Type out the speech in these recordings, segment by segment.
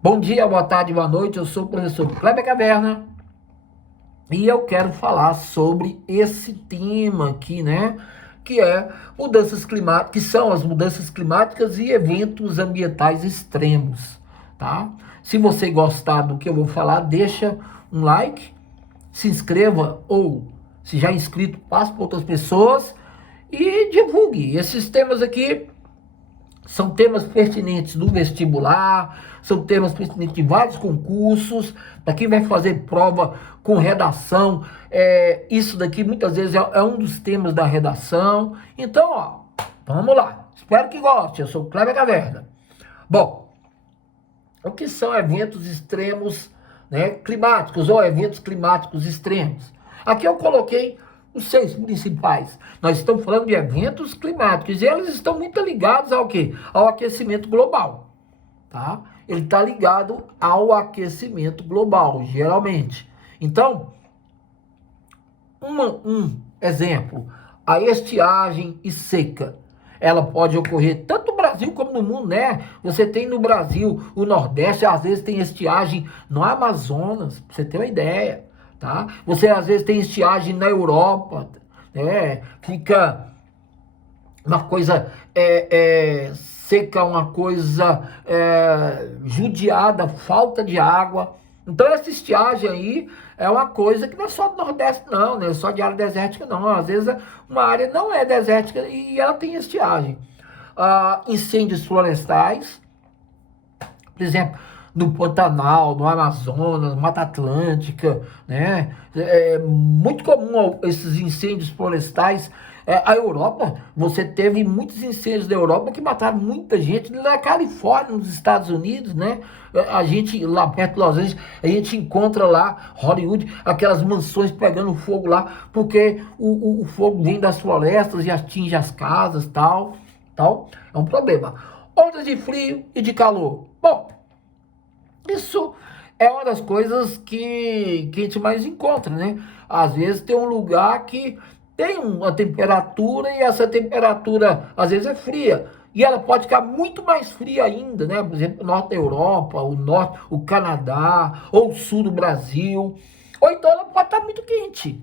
Bom dia, boa tarde, boa noite. Eu sou o professor Kleber Caverna e eu quero falar sobre esse tema aqui, né? Que é mudanças climáticas, que são as mudanças climáticas e eventos ambientais extremos, tá? Se você gostar do que eu vou falar, deixa um like, se inscreva ou, se já é inscrito, passe para outras pessoas e divulgue. Esses temas aqui são temas pertinentes do vestibular, são temas pertinentes de vários concursos, para quem vai fazer prova com redação, isso daqui muitas vezes é um dos temas da redação. Então, ó, vamos lá. Espero que goste. Eu sou o Kleber Caverna. Bom, o que são eventos extremos, né, climáticos ou eventos climáticos extremos? Aqui eu coloquei os 6 principais. Nós estamos falando de eventos climáticos e eles estão muito ligados ao quê? Ao aquecimento global, tá? Ele está ligado ao aquecimento global, geralmente. Então, um exemplo, a estiagem e seca. Ela pode ocorrer tanto no Brasil como no mundo, né? Você tem no Brasil, o Nordeste, às vezes tem estiagem no Amazonas, pra você ter uma ideia, tá? Você às vezes tem estiagem na Europa, né? Fica uma coisa seca, uma coisa judiada, falta de água. Então essa estiagem aí é uma coisa que não é só do Nordeste não, não é só de área desértica não. Às vezes uma área não é desértica e ela tem estiagem. Incêndios florestais, por exemplo, no Pantanal, no Amazonas, Mata Atlântica, né? É muito comum esses incêndios florestais. A Europa, você teve muitos incêndios da Europa que mataram muita gente. Na Califórnia, nos Estados Unidos, né? A gente, lá perto de Los Angeles, a gente encontra lá, Hollywood, aquelas mansões pegando fogo lá, porque o fogo vem das florestas e atinge as casas, tal. É um problema. Ondas de frio e de calor. Bom, isso é uma das coisas que a gente mais encontra, né? Às vezes tem um lugar que tem uma temperatura e essa temperatura às vezes é fria. E ela pode ficar muito mais fria ainda, né? Por exemplo, o norte da Europa, o norte, o Canadá, ou o sul do Brasil. Ou então ela pode estar muito quente,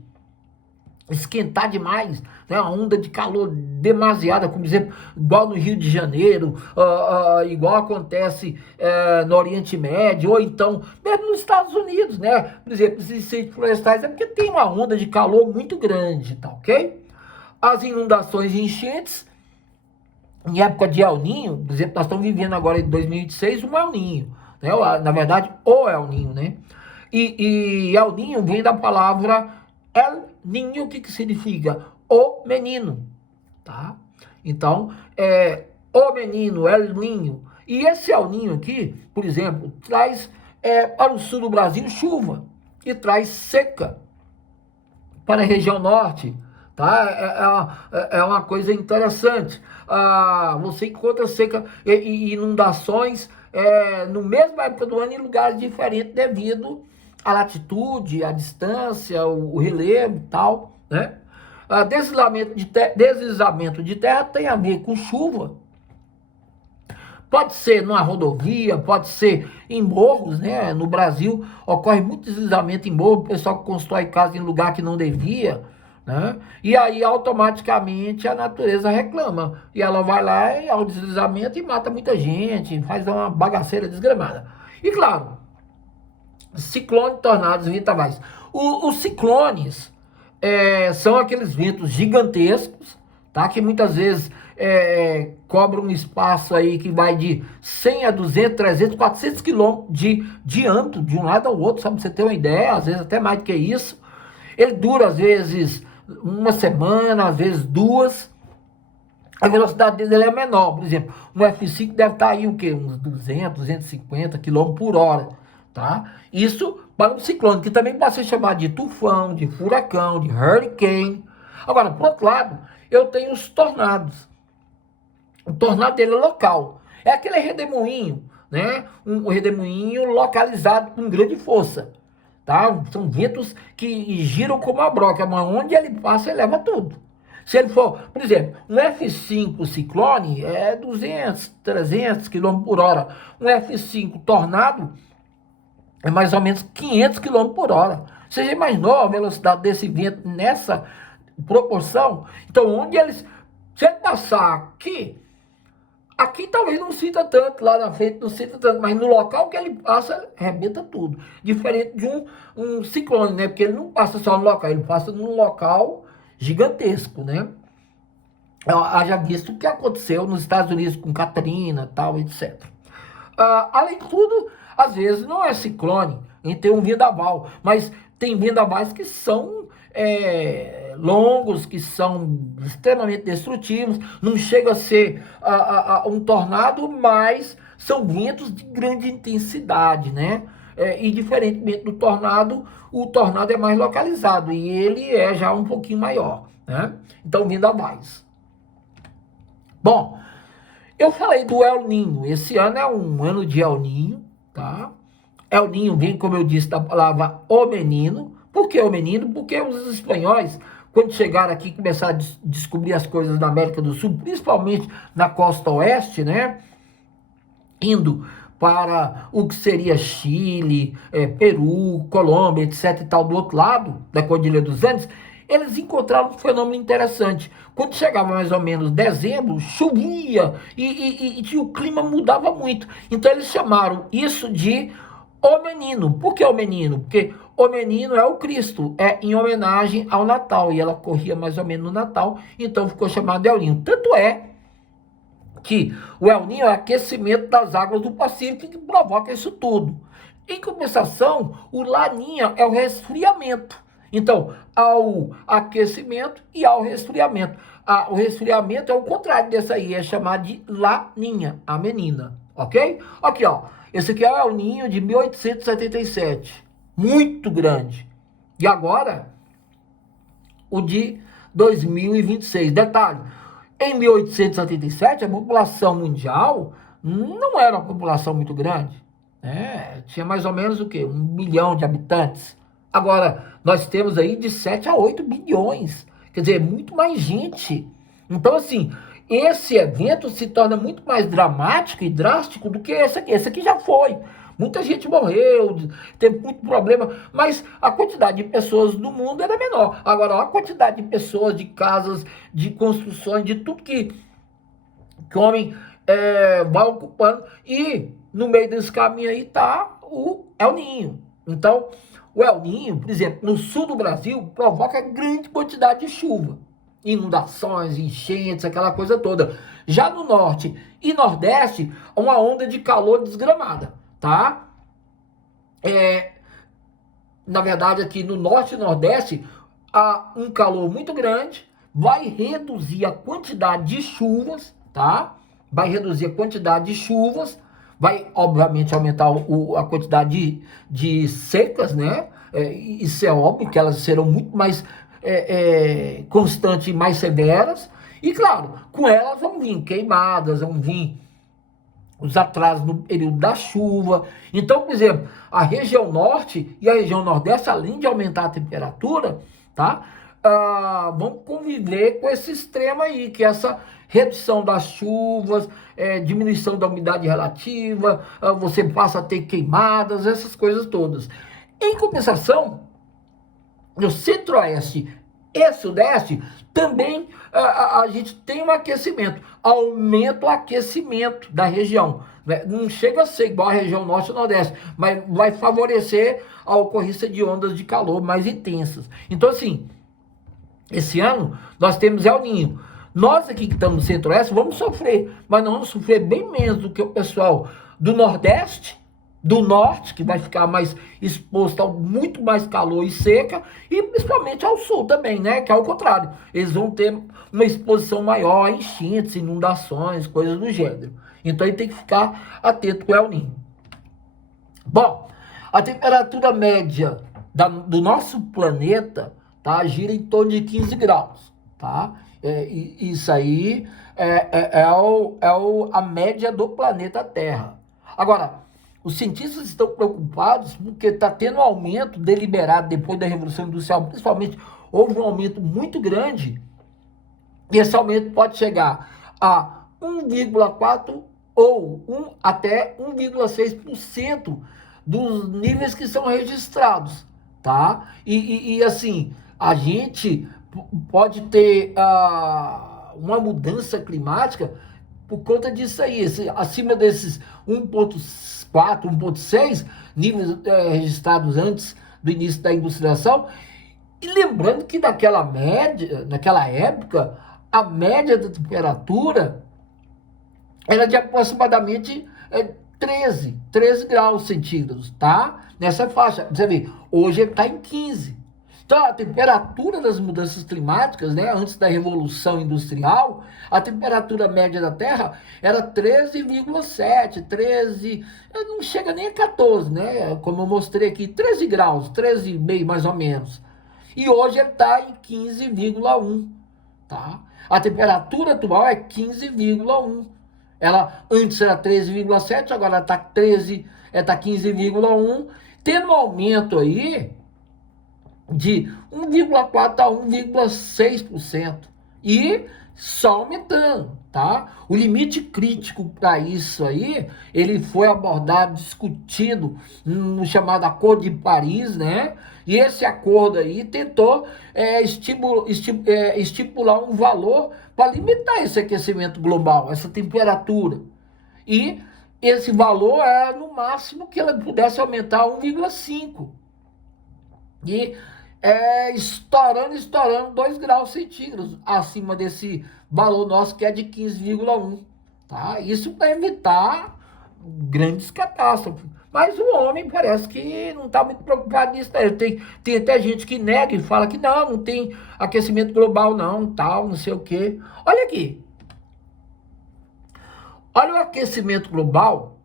esquentar demais, né? Uma onda de calor demasiada, como exemplo, igual no Rio de Janeiro, igual acontece no Oriente Médio, ou então mesmo nos Estados Unidos, né? Por exemplo, os incêndios florestais é porque tem uma onda de calor muito grande, tá ok? As inundações e enchentes, em época de El Ninho, por exemplo, nós estamos vivendo agora em 2026 um El Ninho, né? Na verdade, o El Ninho, né? E El Ninho vem da palavra El Ninho, que significa o menino, tá? Então, o menino, El Ninho. E esse El Ninho aqui, por exemplo, traz para o sul do Brasil chuva e traz seca para a região norte, tá? É uma coisa interessante. Você encontra seca e inundações no mesma época do ano em lugares diferentes devido à latitude, à distância, o relevo e tal, né? Deslizamento de terra tem a ver com chuva. Pode ser numa rodovia, pode ser em morros, né? No Brasil ocorre muito deslizamento em morro, o pessoal que constrói casa em lugar que não devia, né? E aí automaticamente a natureza reclama. E ela vai lá e ao deslizamento e mata muita gente, faz uma bagaceira desgramada. E claro, ciclone, tornados, vendavais. Os ciclones são aqueles ventos gigantescos, tá? Que muitas vezes cobram um espaço aí que vai de 100 a 200, 300, 400 quilômetros de diâmetro de um lado ao outro, sabe? Pra você ter uma ideia, às vezes até mais do que isso. Ele dura, às vezes, uma semana, às vezes duas. A velocidade dele é menor, por exemplo, um F5 deve estar aí o quê? Uns 200, 250 km por hora, tá? Isso para um ciclone, que também pode ser chamado de tufão, de furacão, de hurricane. Agora, por outro lado, eu tenho os tornados. O tornado dele é local. É aquele redemoinho, né? Um redemoinho localizado com grande força, tá? São ventos que giram como a broca, mas onde ele passa, ele leva tudo. Se ele for, por exemplo, um F5 ciclone é 200, 300 km por hora. Um F5 tornado é mais ou menos 500 km por hora. Você já imaginou a velocidade desse vento nessa proporção? Então, onde eles... Se ele passar aqui talvez não sinta tanto, lá na frente não sinta tanto, mas no local que ele passa, arrebenta tudo. Diferente de um ciclone, né? Porque ele não passa só no local, ele passa num local gigantesco, né? Haja visto o que aconteceu nos Estados Unidos com Katrina, tal, etc. Além de tudo, às vezes não é ciclone, tem um vendaval, mas tem vendavais que são longos, que são extremamente destrutivos, não chega a ser um tornado, mas são ventos de grande intensidade, né? E diferentemente do tornado, o tornado é mais localizado e ele é já um pouquinho maior, né? Então, vendavais. Bom, eu falei do El Ninho. Esse ano é um ano de El Ninho, tá? El Ninho vem, como eu disse, da palavra o menino. Por que o menino? Porque os espanhóis, quando chegaram aqui, começaram a descobrir as coisas na América do Sul, principalmente na costa oeste, né? Indo para o que seria Chile, Peru, Colômbia, etc. e tal, do outro lado da Cordilheira dos Andes, eles encontraram um fenômeno interessante. Quando chegava mais ou menos dezembro, chovia e o clima mudava muito. Então eles chamaram isso de o menino. Por que o menino? Porque o menino é o Cristo, é em homenagem ao Natal. E ela corria mais ou menos no Natal, então ficou chamado de El Ninho. Tanto é que o El Ninho é o aquecimento das águas do Pacífico que provoca isso tudo. Em compensação, o Laninha é o resfriamento. Então, ao aquecimento e ao resfriamento. O resfriamento é o contrário desse aí, é chamado de Laninha, a menina, ok? Aqui, ó, esse aqui é o El Ninho de 1877, muito grande. E agora, o de 2026. Detalhe, em 1877, a população mundial não era uma população muito grande. Tinha mais ou menos o quê? 1 bilhão de habitantes. Agora, nós temos aí de 7 a 8 bilhões. Quer dizer, muito mais gente. Então, assim, esse evento se torna muito mais dramático e drástico do que esse aqui. Esse aqui já foi. Muita gente morreu, teve muito problema, mas a quantidade de pessoas no mundo era menor. Agora, a quantidade de pessoas, de casas, de construções, de tudo que o homem vai ocupando. E no meio desse caminho aí está o El Ninho. Então, o El Ninho, por exemplo, no sul do Brasil, provoca grande quantidade de chuva. Inundações, enchentes, aquela coisa toda. Já no norte e nordeste, uma onda de calor desgramada, tá? Na verdade, aqui no norte e nordeste, há um calor muito grande, vai reduzir a quantidade de chuvas, tá? Vai reduzir a quantidade de chuvas, vai, obviamente, aumentar a quantidade de secas, né? Isso é óbvio, que elas serão muito mais constantes e mais severas. E, claro, com elas vão vir queimadas, vão vir os atrasos no período da chuva. Então, por exemplo, a região norte e a região nordeste, além de aumentar a temperatura, tá? Vão conviver com esse extremo aí, que é essa redução das chuvas, diminuição da umidade relativa, você passa a ter queimadas, essas coisas todas. Em compensação, no centro-oeste e sudeste, também a gente tem um aquecimento, aumenta o aquecimento da região. Né? Não chega a ser igual a região norte e nordeste, mas vai favorecer a ocorrência de ondas de calor mais intensas. Então, assim, esse ano nós temos El Ninho. Nós aqui que estamos no centro-oeste vamos sofrer, mas nós vamos sofrer bem menos do que o pessoal do nordeste, do norte, que vai ficar mais exposto a muito mais calor e seca, e principalmente ao sul também, né? Que é o contrário. Eles vão ter uma exposição maior a enchentes, inundações, coisas do gênero. Então ele tem que ficar atento com o El Ninho. Bom, a temperatura média do nosso planeta, tá, gira em torno de 15 graus, tá? Isso aí a média do planeta Terra. Agora, os cientistas estão preocupados porque está tendo um aumento deliberado depois da Revolução Industrial, principalmente houve um aumento muito grande Esse aumento pode chegar a 1,4 ou até 1,6% dos níveis que são registrados, tá? E assim, a gente pode ter uma mudança climática por conta disso aí, acima desses 1,4, 1,6 níveis registrados antes do início da industrialização. E lembrando que naquela época, a média da temperatura era de aproximadamente 13 graus centígrados, tá? Nessa faixa. Você vê, hoje ele está em 15. Então, a temperatura das mudanças climáticas, né, antes da Revolução Industrial, a temperatura média da Terra era 13,7, 13, não chega nem a 14, né? Como eu mostrei aqui, 13 graus, 13,5 mais ou menos. E hoje ele está em 15,1, tá? A temperatura atual é 15,1. Ela antes era 13,7, agora está 15,1, tendo um aumento aí de 1,4 a 1,6%. E só aumentando, tá? O limite crítico para isso aí, ele foi abordado, discutido no chamado Acordo de Paris, né? E esse acordo aí tentou estipular um valor para limitar esse aquecimento global, essa temperatura. E esse valor é no máximo que ela pudesse aumentar a 1,5. E estourando 2 graus centígrados acima desse valor nosso que é de 15,1, tá? Isso para evitar grandes catástrofes. Mas o homem parece que não está muito preocupado nisso, né? Tem até gente que nega e fala que não tem aquecimento global não, tal, não sei o quê. Olha aqui. Olha o aquecimento global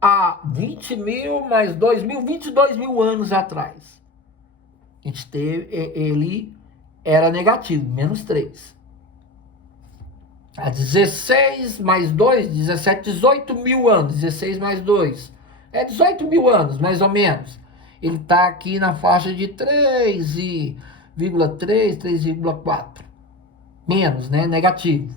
há 20 mil mais 2 mil, 22 mil anos atrás. A gente teve, ele era negativo, menos 3. A 16 mais 2, 17, 18 mil anos. 16 mais 2. 18 mil anos, mais ou menos. Ele está aqui na faixa de 3,3, 3,4. Menos, né? Negativo.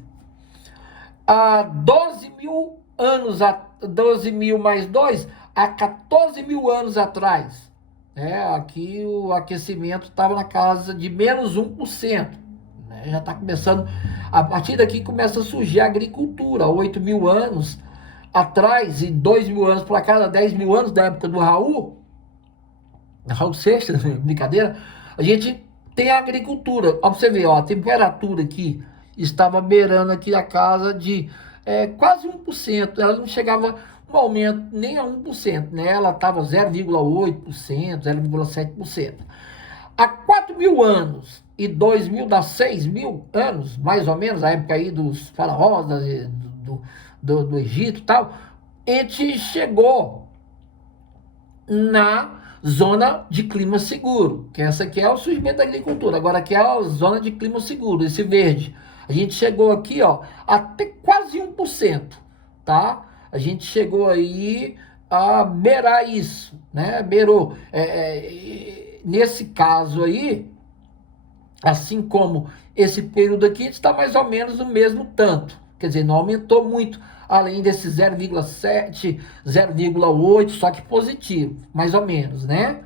Há 12 mil anos, 12 mil mais 2, há 14 mil anos atrás. Aqui o aquecimento estava na casa de menos 1%. Né? Já está começando, a partir daqui começa a surgir a agricultura. 8 mil anos atrás e 2 mil anos para cada 10 mil anos da época do Raul Seixas, brincadeira, a gente tem a agricultura. Ó, pra você ver, ó, a temperatura aqui estava beirando aqui a casa de quase 1%. Ela não chegava um aumento nem a 1%, né? Ela estava 0,8%, 0,7%. Há 4 mil anos e 2 mil dá 6 mil anos, mais ou menos, a época aí dos faraós, do Egito e tal, a gente chegou na zona de clima seguro, que essa aqui é o surgimento da agricultura, agora aqui é a zona de clima seguro, esse verde. A gente chegou aqui, ó, até quase 1%, tá? A gente chegou aí a beirar isso, né? Beirou. Nesse caso aí, assim como esse período aqui, está mais ou menos no mesmo tanto. Quer dizer, não aumentou muito, além desse 0,7, 0,8, só que positivo, mais ou menos, né?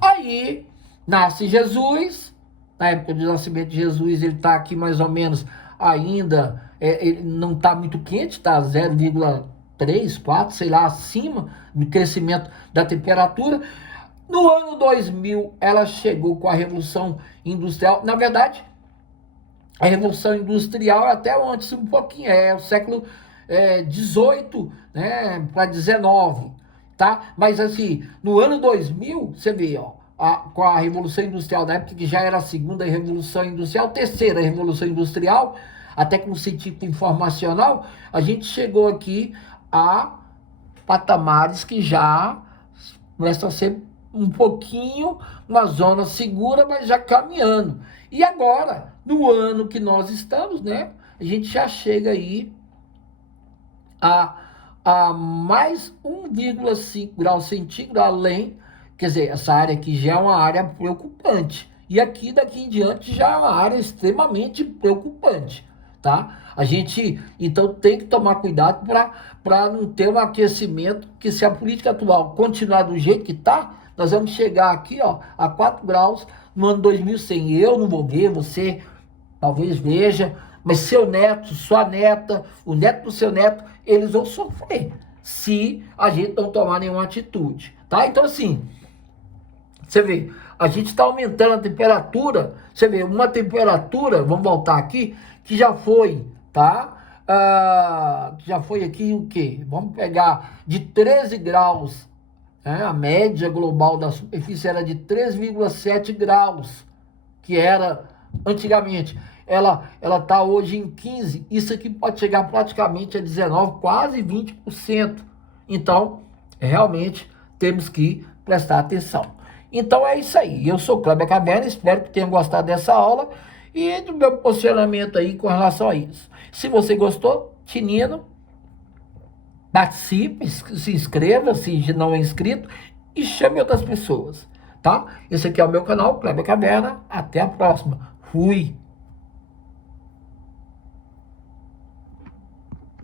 Aí, nasce Jesus, na época do nascimento de Jesus, ele está aqui mais ou menos ainda, ele não está muito quente, está 0,3, 4, sei lá, acima do crescimento da temperatura. No ano 2000, ela chegou com a Revolução Industrial. Na verdade, a Revolução Industrial é até antes um pouquinho, é o século 18, né, para 19, tá? Mas assim, no ano 2000, você vê, ó, com a Revolução Industrial, na época que já era a segunda Revolução Industrial, terceira Revolução Industrial, até com o científico informacional, a gente chegou aqui a patamares que já começam a ser um pouquinho uma zona segura, mas já caminhando. E agora, no ano que nós estamos, né, a gente já chega aí a mais 1,5 graus centígrados além, quer dizer, essa área aqui já é uma área preocupante. E aqui, daqui em diante, já é uma área extremamente preocupante, tá? A gente, então, tem que tomar cuidado para não ter um aquecimento, que se a política atual continuar do jeito que está, nós vamos chegar aqui, ó, a 4 graus no ano 2100. Eu não vou ver, você talvez veja, mas seu neto, sua neta, o neto do seu neto, eles vão sofrer se a gente não tomar nenhuma atitude, tá? Então, assim, você vê, a gente está aumentando a temperatura, você vê, uma temperatura, vamos voltar aqui, que já foi, tá? Já foi aqui o quê? Vamos pegar de 13 graus, né? A média global da superfície era de 3,7 graus, que era antigamente. Ela está hoje em 15, isso aqui pode chegar praticamente a 19, quase 20%. Então, realmente, temos que prestar atenção. Então é isso aí, eu sou Kleber Caverna, espero que tenham gostado dessa aula e do meu posicionamento aí com relação a isso. Se você gostou, Tinino, participe, se inscreva, se não é inscrito, e chame outras pessoas, tá? Esse aqui é o meu canal, Kleber Caverna, até a próxima, fui!